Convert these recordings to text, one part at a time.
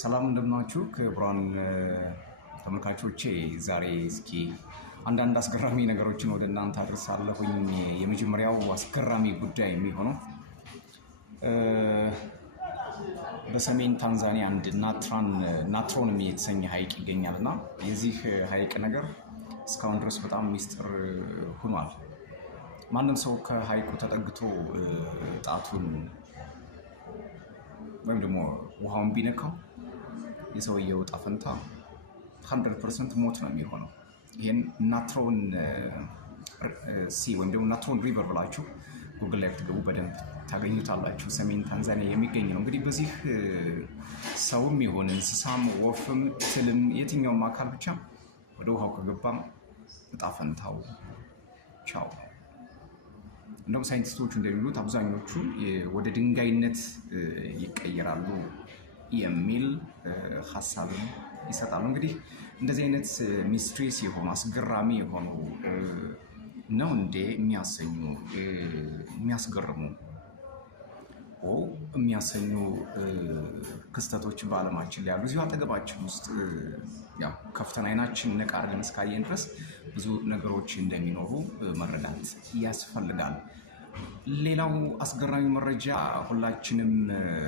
ሰላም እንደምናችሁ ክቡራን ተመልካቾቼ፣ ዛሬ እስኪ አንዳንድ አስገራሚ ነገሮችን ወደ እናንተ አድርሳለሁኝ። የመጀመሪያው አስገራሚ ጉዳይ የሚሆነው በሰሜን ታንዛኒያ አንድ ናትሮን የተሰኘ ሐይቅ ይገኛልና የዚህ ሐይቅ ነገር እስካሁን ድረስ በጣም ሚስጥር ሆኗል። ማንም ሰው ከሐይቁ ተጠግቶ ጣቱን ወይም ደግሞ ውሃውን ቢነካው የሰውየው ዕጣ ፈንታ 100% ሞት ነው የሚሆነው። ይሄን ናትሮን ሲ ወይም ደግሞ ናትሮን ሪቨር ብላችሁ ጉግል ላይ ብትገቡ በደንብ ታገኙታላችሁ። ሰሜን ታንዛኒያ የሚገኝ ነው። እንግዲህ በዚህ ሰውም ይሁን እንስሳም፣ ወፍም፣ ትልም የትኛውም አካል ብቻ ወደ ውሃው ከገባም ዕጣ ፈንታው ቻው። እንደውም ሳይንቲስቶቹ እንደሚሉት አብዛኞቹ ወደ ድንጋይነት ይቀየራሉ የሚል ሀሳብን ይሰጣሉ። እንግዲህ እንደዚህ አይነት ሚስትሪስ የሆኑ አስገራሚ የሆኑ ነው እንዴ የሚያሰኙ የሚያስገርሙ የሚያሰኙ ክስተቶች በዓለማችን ላይ ያሉ እዚሁ አጠገባችን ውስጥ ያው ከፍተን አይናችን ነቃ አድርገን እስካየን ድረስ ብዙ ነገሮች እንደሚኖሩ መረዳት ያስፈልጋል። ሌላው አስገራሚ መረጃ ሁላችንም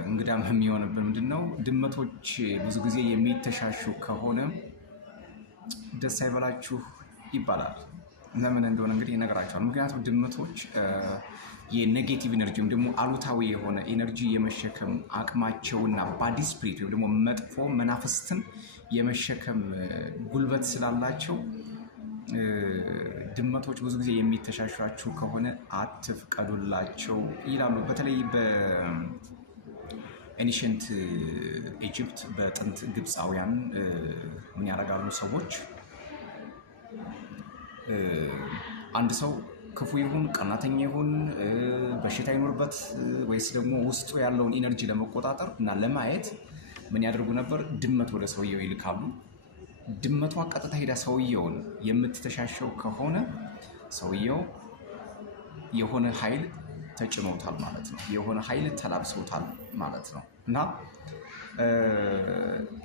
እንግዳም የሚሆንብን ምንድነው፣ ድመቶች ብዙ ጊዜ የሚተሻሹ ከሆነ ደስ አይበላችሁ ይባላል። ለምን እንደሆነ እንግዲህ ይነግራቸዋል። ምክንያቱም ድመቶች የኔጌቲቭ ኤነርጂ ወይም ደግሞ አሉታዊ የሆነ ኤነርጂ የመሸከም አቅማቸውና ባዲ ስፒሪት ወይም ደግሞ መጥፎ መናፍስትን የመሸከም ጉልበት ስላላቸው ድመቶች ብዙ ጊዜ የሚተሻሿችሁ ከሆነ አትፍቀዱላቸው ይላሉ። በተለይ በኤንሸንት ኢጅፕት በጥንት ግብፃውያን ምን ያደርጋሉ ሰዎች አንድ ሰው ክፉ ይሁን ቀናተኛ ይሁን በሽታ ይኖርበት ወይስ ደግሞ ውስጡ ያለውን ኢነርጂ ለመቆጣጠር እና ለማየት ምን ያደርጉ ነበር? ድመት ወደ ሰውየው ይልካሉ። ድመቷ ቀጥታ ሄዳ ሰውየውን የምትተሻሸው ከሆነ ሰውየው የሆነ ኃይል ተጭኖታል ማለት ነው። የሆነ ኃይል ተላብሶታል ማለት ነው። እና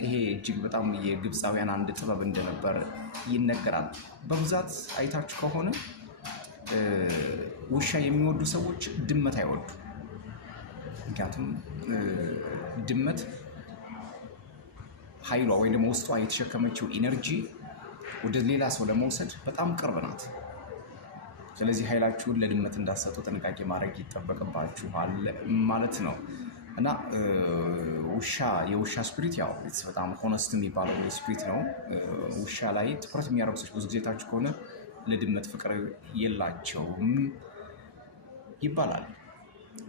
ይሄ እጅግ በጣም የግብፃውያን አንድ ጥበብ እንደነበር ይነገራል። በብዛት አይታችሁ ከሆነ ውሻ የሚወዱ ሰዎች ድመት አይወዱ። ምክንያቱም ድመት ኃይሏ ወይም ደግሞ ውስጧ የተሸከመችው ኢነርጂ ወደ ሌላ ሰው ለመውሰድ በጣም ቅርብ ናት። ስለዚህ ኃይላችሁን ለድመት እንዳትሰጡ ጥንቃቄ ማድረግ ይጠበቅባችኋል ማለት ነው። እና የውሻ ስፒሪት ያው በጣም ሆነስት የሚባለው ስፒሪት ነው። ውሻ ላይ ትኩረት የሚያደርጉ ሰዎች ብዙ ጊዜ ታችሁ ከሆነ ለድመት ፍቅር የላቸውም ይባላል።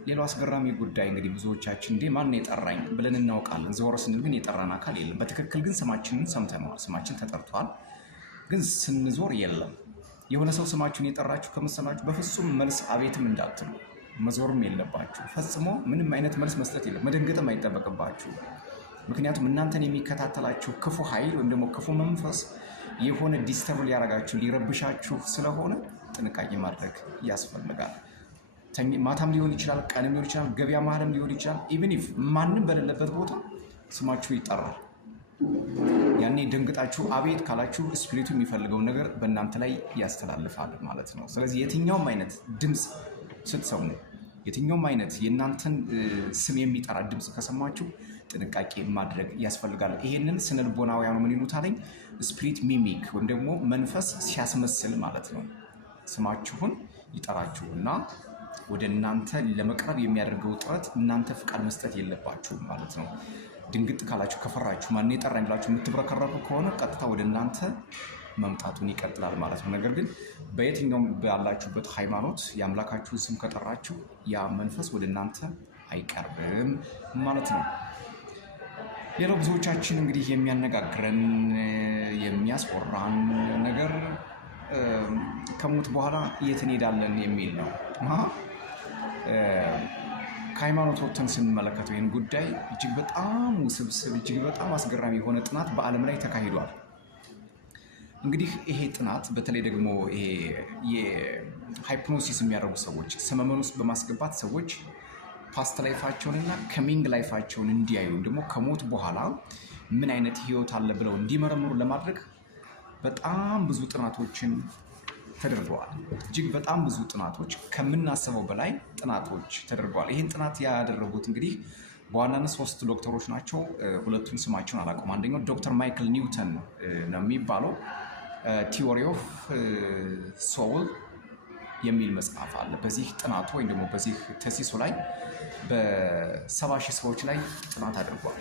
ሌላው አስገራሚ ጉዳይ እንግዲህ ብዙዎቻችን እንዴ ማን የጠራኝ ብለን እናውቃለን። ዘወር ስንል ግን የጠራን አካል የለም። በትክክል ግን ስማችንን ሰምተነዋል። ስማችን ተጠርቷል፣ ግን ስንዞር የለም። የሆነ ሰው ስማችሁን የጠራችሁ ከመሰላችሁ በፍጹም መልስ አቤትም እንዳትሉ፣ መዞርም የለባችሁ። ፈጽሞ ምንም አይነት መልስ መስጠት የለም። መደንገጥም አይጠበቅባችሁ። ምክንያቱም እናንተን የሚከታተላችሁ ክፉ ኃይል ወይም ደግሞ ክፉ መንፈስ የሆነ ዲስተርብ ሊያረጋችሁ ሊረብሻችሁ ስለሆነ ጥንቃቄ ማድረግ ያስፈልጋል። ማታም ሊሆን ይችላል፣ ቀንም ሊሆን ይችላል፣ ገበያ መሀልም ሊሆን ይችላል። ኢቭን ኢፍ ማንም በሌለበት ቦታ ስማችሁ ይጠራል። ያኔ ደንግጣችሁ አቤት ካላችሁ ስፒሪቱ የሚፈልገውን ነገር በእናንተ ላይ ያስተላልፋል ማለት ነው። ስለዚህ የትኛውም አይነት ድምፅ ስትሰሙ፣ የትኛውም አይነት የእናንተን ስም የሚጠራ ድምፅ ከሰማችሁ ጥንቃቄ ማድረግ ያስፈልጋል። ይሄንን ስነልቦናውያኑ ምን ይሉታለኝ? ስፒሪት ሚሚክ ወይም ደግሞ መንፈስ ሲያስመስል ማለት ነው። ስማችሁን ይጠራችሁና ወደ እናንተ ለመቅረብ የሚያደርገው ጥረት እናንተ ፍቃድ መስጠት የለባችሁም ማለት ነው። ድንግጥ ካላችሁ ከፈራችሁ ማን የጠራኝ ብላችሁ የምትብረከረኩ ከሆነ ቀጥታ ወደ እናንተ መምጣቱን ይቀጥላል ማለት ነው። ነገር ግን በየትኛውም ባላችሁበት ሃይማኖት የአምላካችሁን ስም ከጠራችሁ ያ መንፈስ ወደ እናንተ አይቀርብም ማለት ነው። ሌላው ብዙዎቻችን እንግዲህ የሚያነጋግረን የሚያስወራን ነገር ከሞት በኋላ የት እንሄዳለን የሚል ነው። ከሃይማኖት ወጥተን ስንመለከተው ይህን ጉዳይ እጅግ በጣም ውስብስብ እጅግ በጣም አስገራሚ የሆነ ጥናት በዓለም ላይ ተካሂዷል። እንግዲህ ይሄ ጥናት በተለይ ደግሞ ይሄ የሃይፕኖሲስ የሚያደርጉ ሰዎች ሰመመን ውስጥ በማስገባት ሰዎች ፓስት ላይፋቸውንና ከሚንግ ላይፋቸውን እንዲያዩ ደግሞ ከሞት በኋላ ምን አይነት ህይወት አለ ብለው እንዲመረምሩ ለማድረግ በጣም ብዙ ጥናቶችን ተደርገዋል። እጅግ በጣም ብዙ ጥናቶች፣ ከምናስበው በላይ ጥናቶች ተደርገዋል። ይህን ጥናት ያደረጉት እንግዲህ በዋናነት 3 ዶክተሮች ናቸው። ሁለቱን ስማቸውን አላውቅም። አንደኛው ዶክተር ማይክል ኒውተን ነው የሚባለው። ቲዎሪ ኦፍ ሶል የሚል መጽሐፍ አለ። በዚህ ጥናቱ ወይም ደግሞ በዚህ ተሲሱ ላይ በ70,000 ሰዎች ላይ ጥናት አድርጓል።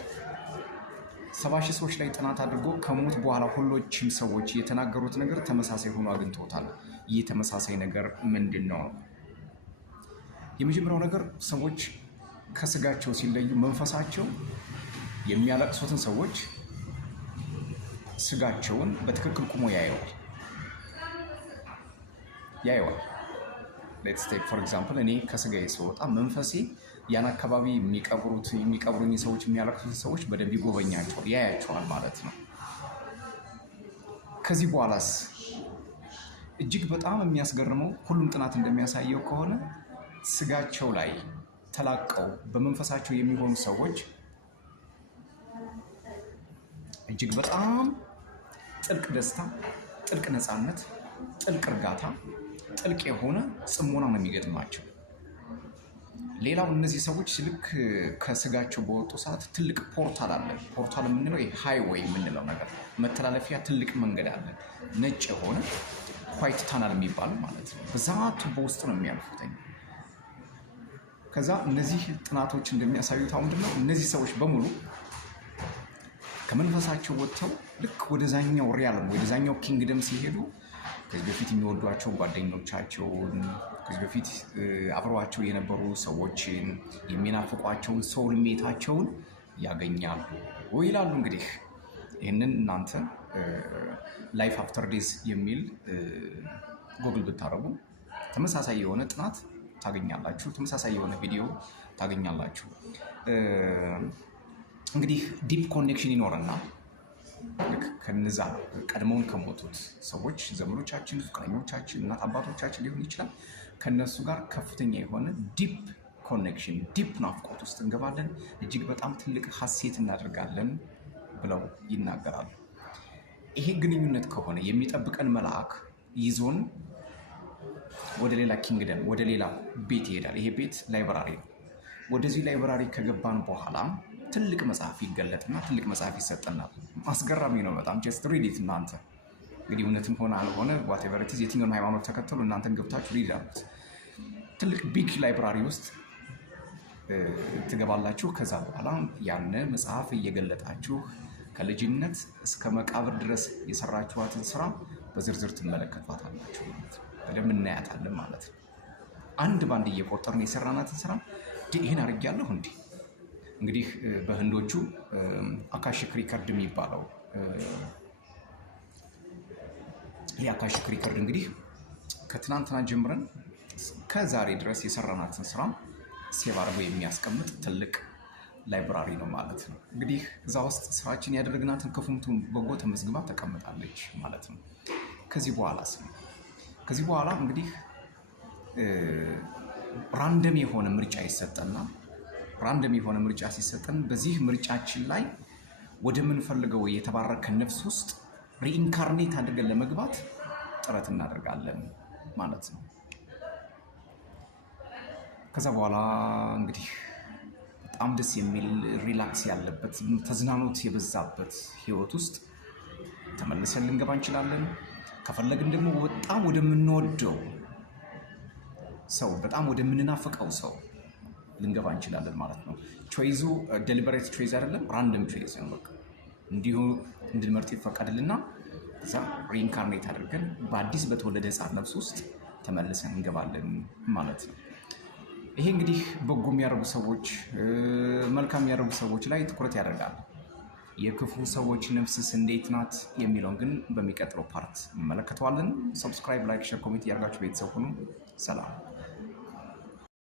70,000 ሰዎች ላይ ጥናት አድርጎ ከሞት በኋላ ሁሎችም ሰዎች የተናገሩት ነገር ተመሳሳይ ሆኖ አግኝተውታል። ይህ ተመሳሳይ ነገር ምንድን ነው? የመጀመሪያው ነገር ሰዎች ከስጋቸው ሲለዩ መንፈሳቸው የሚያለቅሱትን ሰዎች ስጋቸውን በትክክል ቁሞ ያየዋል። ሌትስ ቴክ ፎር ኤግዛምፕል እኔ ከስጋዬ ስወጣ መንፈሴ ያን አካባቢ የሚቀብሩኝ ሰዎች የሚያለቅሱት ሰዎች በደንብ ይጎበኛቸዋል፣ ያያቸዋል ማለት ነው። ከዚህ በኋላስ እጅግ በጣም የሚያስገርመው ሁሉም ጥናት እንደሚያሳየው ከሆነ ስጋቸው ላይ ተላቀው በመንፈሳቸው የሚሆኑ ሰዎች እጅግ በጣም ጥልቅ ደስታ፣ ጥልቅ ነፃነት፣ ጥልቅ እርጋታ፣ ጥልቅ የሆነ ጽሞና ነው የሚገጥማቸው። ሌላው እነዚህ ሰዎች ልክ ከስጋቸው በወጡ ሰዓት ትልቅ ፖርታል አለ። ፖርታል የምንለው ሃይዌይ የምንለው ነገር መተላለፊያ ትልቅ መንገድ አለ። ነጭ የሆነ ኳይት ታናል የሚባል ማለት ነው። በዛ ቱቦ ውስጥ ነው የሚያልፉት። ከዛ እነዚህ ጥናቶች እንደሚያሳዩት ምንድን ነው እነዚህ ሰዎች በሙሉ ከመንፈሳቸው ወጥተው ልክ ወደዛኛው ሪያልም ወደዛኛው ኪንግደም ሲሄዱ ከዚህ በፊት የሚወዷቸው ጓደኞቻቸውን፣ ከዚህ በፊት አብረዋቸው የነበሩ ሰዎችን፣ የሚናፍቋቸውን ሶልሜታቸውን ያገኛሉ ይላሉ። እንግዲህ ይህንን እናንተ ላይፍ አፍተር ዴዝ የሚል ጎግል ብታረጉ ተመሳሳይ የሆነ ጥናት ታገኛላችሁ። ተመሳሳይ የሆነ ቪዲዮ ታገኛላችሁ። እንግዲህ ዲፕ ኮኔክሽን ይኖረናል። ከነዛ ቀድመውን ከሞቱት ሰዎች ዘመዶቻችን፣ ፍቅረኞቻችን፣ እናት አባቶቻችን ሊሆን ይችላል። ከነሱ ጋር ከፍተኛ የሆነ ዲፕ ኮኔክሽን፣ ዲፕ ናፍቆት ውስጥ እንገባለን። እጅግ በጣም ትልቅ ሀሴት እናደርጋለን ብለው ይናገራሉ። ይሄ ግንኙነት ከሆነ የሚጠብቀን መልአክ ይዞን ወደ ሌላ ኪንግደም፣ ወደ ሌላ ቤት ይሄዳል። ይሄ ቤት ላይብራሪ ነው። ወደዚህ ላይብራሪ ከገባን በኋላ ትልቅ መጽሐፍ ይገለጥና ትልቅ መጽሐፍ ይሰጠናል። አስገራሚ ነው በጣም። ጀስት ሪድ ኢት። እናንተ እንግዲህ እውነትም ሆነ አልሆነ ዋቴቨር ኢት ኢዝ የትኛውን ሃይማኖት ተከተሉ እናንተን ገብታችሁ ሪድ አሉት። ትልቅ ቢግ ላይብራሪ ውስጥ ትገባላችሁ። ከዛ በኋላ ያን መጽሐፍ እየገለጣችሁ ከልጅነት እስከ መቃብር ድረስ የሰራችኋትን ስራ በዝርዝር ትመለከቷታላችሁ ማለት ነው። በደንብ እናያታለን ማለት ነው። አንድ ባንድ እየቆጠርን የሰራናትን ስራ ይህን አድርጌያለሁ እንዴ። እንግዲህ በህንዶቹ አካሽክ ሪከርድ የሚባለው የአካሽክ ሪከርድ እንግዲህ ከትናንትና ጀምረን ከዛሬ ድረስ የሰራናትን ስራ ሴቭ አድርጎ የሚያስቀምጥ ትልቅ ላይብራሪ ነው ማለት ነው። እንግዲህ እዛ ውስጥ ስራችን ያደረግናትን ክፉምቱን በጎ ተመዝግባ ተቀምጣለች ማለት ነው። ከዚህ በኋላ እንግዲህ ራንደም የሆነ ምርጫ ይሰጠና ራንደም የሆነ ምርጫ ሲሰጠን በዚህ ምርጫችን ላይ ወደምንፈልገው የተባረከ ነፍስ ውስጥ ሪኢንካርኔት አድርገን ለመግባት ጥረት እናደርጋለን ማለት ነው። ከዛ በኋላ እንግዲህ በጣም ደስ የሚል ሪላክስ ያለበት ተዝናኖት የበዛበት ህይወት ውስጥ ተመልሰን ልንገባ እንችላለን። ከፈለግን ደግሞ በጣም ወደምንወደው ሰው፣ በጣም ወደምንናፍቀው ሰው ልንገባ እንችላለን ማለት ነው። ቾይዙ ዴሊበሬት ቾይዝ አይደለም፣ ራንደም ቾይዝ ነው። በቃ እንዲሁ እንድንመርጥ ይፈቀድልና እዛ ሪኢንካርኔት አድርገን በአዲስ በተወለደ ህፃን ነፍስ ውስጥ ተመልሰን እንገባለን ማለት ነው። ይሄ እንግዲህ በጎ የሚያደርጉ ሰዎች፣ መልካም የሚያደርጉ ሰዎች ላይ ትኩረት ያደርጋል። የክፉ ሰዎች ነፍስስ እንዴት ናት የሚለውን ግን በሚቀጥለው ፓርት እንመለከተዋለን። ሰብስክራይብ፣ ላይክ፣ ሼር፣ ኮሜንት ያደርጋችሁ ቤተሰብ ሁኑ። ሰላም።